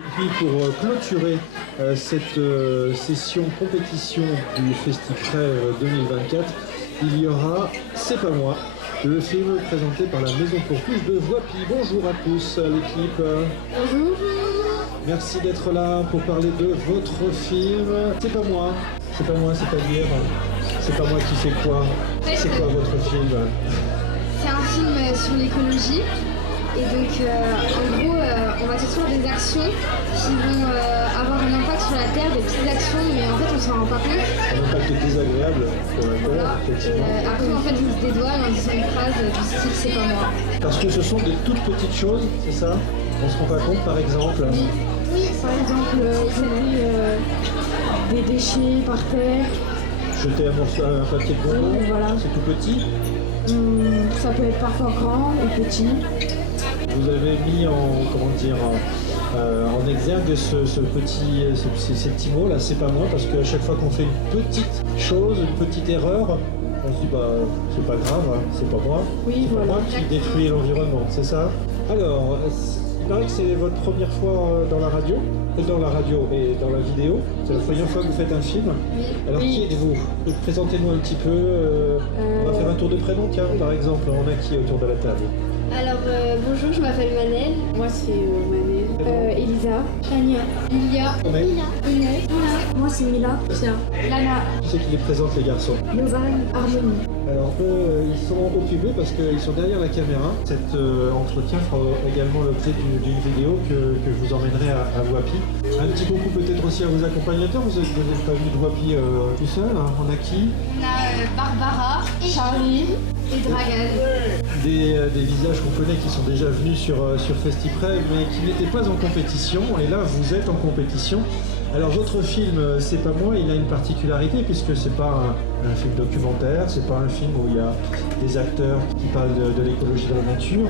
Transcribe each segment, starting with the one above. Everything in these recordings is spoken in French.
Et puis pour clôturer cette session compétition du FestiPrêt 2024, il y aura C'est pas moi, le film présenté par la Maison pour tous de Voipy. Bonjour à tous l'équipe. Bonjour. Merci d'être là pour parler de votre film. C'est pas moi, c'est-à-dire c'est pas moi qui fais quoi. C'est quoi votre film? C'est un film sur l'écologie. Et donc, en gros, on va surtout faire des actions qui vont avoir un impact sur la Terre, des petites actions, mais en fait, on s'en rend pas compte. Un impact désagréable pour la Terre, effectivement. Après, en fait, on se dédouane en disant une phrase du style « c'est pas moi ». Parce que ce sont des toutes petites choses, c'est ça? On se rend pas compte, par exemple? Oui, par exemple, des déchets par terre. Jeter un papier de bonbons, Oui, voilà. c'est tout petit. Ça peut être parfois grand ou petit. Vous avez mis en exergue ces petits mots là, c'est pas moi, parce qu'à chaque fois qu'on fait une petite chose, une petite erreur, on se dit c'est pas grave, hein, c'est pas moi, Oui, c'est pas moi qui détruit l'environnement, c'est ça? Alors, il paraît que c'est votre première fois dans la radio et dans la vidéo, c'est la première fois que vous faites un film. Oui. Alors qui êtes-vous? Présentez-nous un petit peu, on va faire un tour de prénom, tiens, par exemple, on a qui autour de la table? Alors, bonjour, je m'appelle Manel. Moi, c'est Manel. Elisa. Chania. Lilia. Inès. Moi, c'est Mila. Tia. Lana. Qui c'est qui les présente, les garçons? Yovan. Harmonie. Alors eux, ils sont occupés parce qu'ils sont derrière la caméra. Cet entretien fera également l'objet d'une vidéo que je vous emmènerai à Voipy. Un petit coucou peut-être aussi à vos accompagnateurs. Vous n'êtes pas venu de Voipy tout seul, hein. On a qui? On a Barbara, Charlie et Dragan. Des visages qu'on connaît qui sont déjà venus sur FestiPrêt mais qui n'étaient pas en compétition. Et là, vous êtes en compétition. Alors votre film C'est pas moi, il a une particularité puisque c'est pas un film documentaire, c'est pas un film où il y a des acteurs qui parlent de l'écologie de la nature.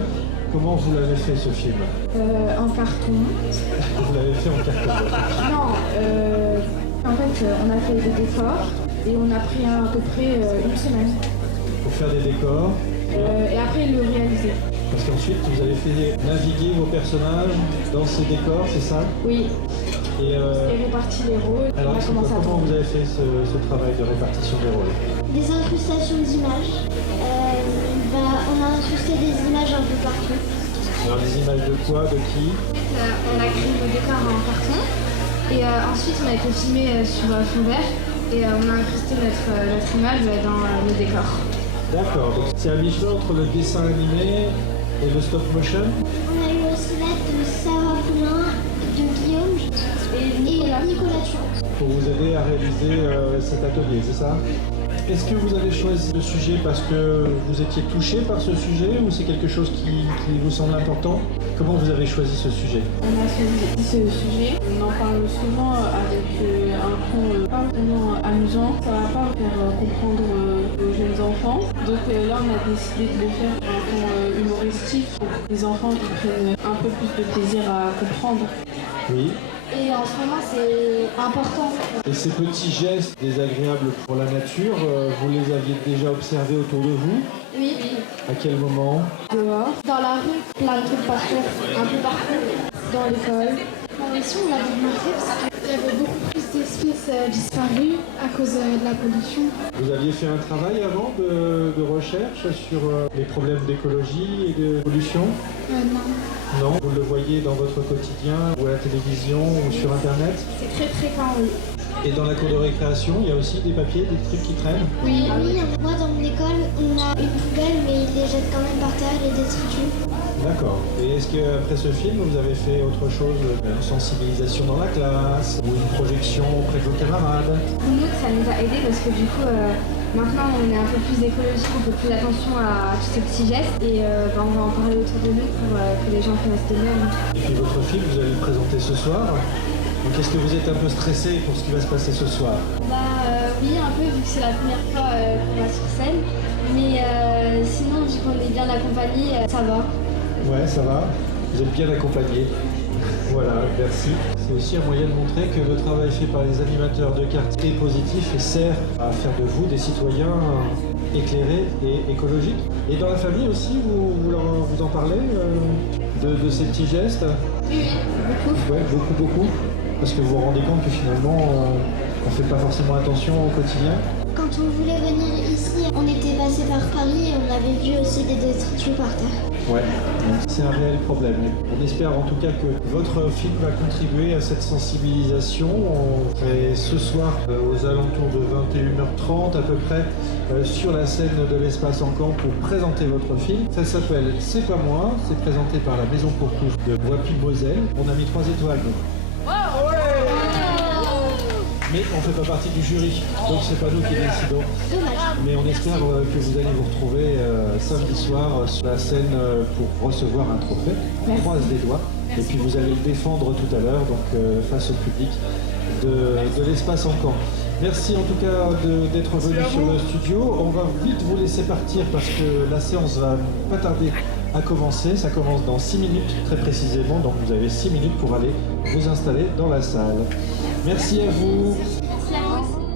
Comment vous l'avez fait ce film? En carton. Vous l'avez fait en carton? Non, en fait, on a fait des décors et on a pris à peu près une semaine. Pour faire des décors. Et après, le réaliser. Parce qu'ensuite, vous avez fait naviguer vos personnages dans ces décors, c'est ça? Oui. Et réparti les rôles. alors, comment vous avez fait ce travail de répartition des rôles? Des incrustations d'images. On a incrusté des images un peu partout. Alors, des images de quoi? De qui? On a créé le décor en carton. Et ensuite, on a été filmé sur fond vert. Et on a incrusté notre image dans le décor. D'accord. Donc, c'est un mi-chemin entre le dessin animé et le stop motion? On a eu aussi l'aide de Sarah Poulain, de Guillaume et Nicolas Thuron. Pour vous aider à réaliser cet atelier, c'est ça? Est-ce que vous avez choisi ce sujet parce que vous étiez touché par ce sujet ou c'est quelque chose qui vous semble important? Comment vous avez choisi ce sujet? On a choisi ce sujet, on en parle souvent avec un ton pas vraiment amusant, ça va pas faire comprendre aux jeunes enfants. Donc là on a décidé de le faire un ton humoristique pour que les enfants ils prennent un peu plus de plaisir à comprendre. Oui. Et en ce moment, c'est important. Et ces petits gestes désagréables pour la nature, vous les aviez déjà observés autour de vous? Oui. À quel moment? Dehors. Dans la rue, plein de trucs par terre, un peu partout. Dans l'école. Ici, on l'a remarqué parce qu'il y avait beaucoup plus d'espèces disparues à cause de la pollution. Vous aviez fait un travail avant de recherche sur les problèmes d'écologie et de pollution? Non. Non? Vous le voyez dans votre quotidien ou à la télévision ou sur Internet? C'est très fréquent, oui. Et dans la cour de récréation, il y a aussi des papiers, des trucs qui traînent? Oui, moi dans mon école, on a une poubelle, mais ils les jettent quand même par terre, les détritus. D'accord. Et est-ce qu'après ce film, vous avez fait autre chose? Une sensibilisation dans la classe ou une projection auprès de vos camarades? Pour nous, ça nous a aidés parce que du coup, maintenant, on est un peu plus écologique, on fait plus attention à tous ces petits gestes et on va en parler autour de nous pour que les gens fassent de même. Et puis votre film, vous allez le présenter ce soir. Donc est-ce que vous êtes un peu stressé pour ce qui va se passer ce soir? Oui, un peu, vu que c'est la première fois qu'on va sur scène. Mais sinon, vu qu'on est bien accompagné, ça va. Ouais, ça va. Vous êtes bien accompagné. Voilà, merci. C'est aussi un moyen de montrer que le travail fait par les animateurs de quartier est positif et sert à faire de vous des citoyens éclairés et écologiques. Et dans la famille aussi, vous en parlez de ces petits gestes? Oui, beaucoup. Ouais, beaucoup. Parce que vous vous rendez compte que finalement, on ne fait pas forcément attention au quotidien. Quand on voulait venir ici, on était passé par Paris et on avait vu aussi des détritus par terre. Ouais, c'est un réel problème. On espère en tout cas que votre film va contribuer à cette sensibilisation. On fait ce soir aux alentours de 21h30 à peu près sur la scène de l'Espace Encan pour présenter votre film. Ça s'appelle C'est pas moi, c'est présenté par la Maison pour tous de Bois-Puy-Moselle. On a mis 3 étoiles. Mais on ne fait pas partie du jury, donc c'est pas nous qui décidons. Mais on espère que vous allez vous retrouver samedi soir sur la scène pour recevoir un trophée. On croise les doigts. Et puis vous allez le défendre tout à l'heure, donc face au public de l'Espace Encan. Merci en tout cas d'être venu sur le studio. On va vite vous laisser partir parce que la séance va pas tarder à commencer. Ça commence dans 6 minutes très précisément, donc vous avez 6 minutes pour aller vous installer dans la salle. Merci à vous. Merci à vous.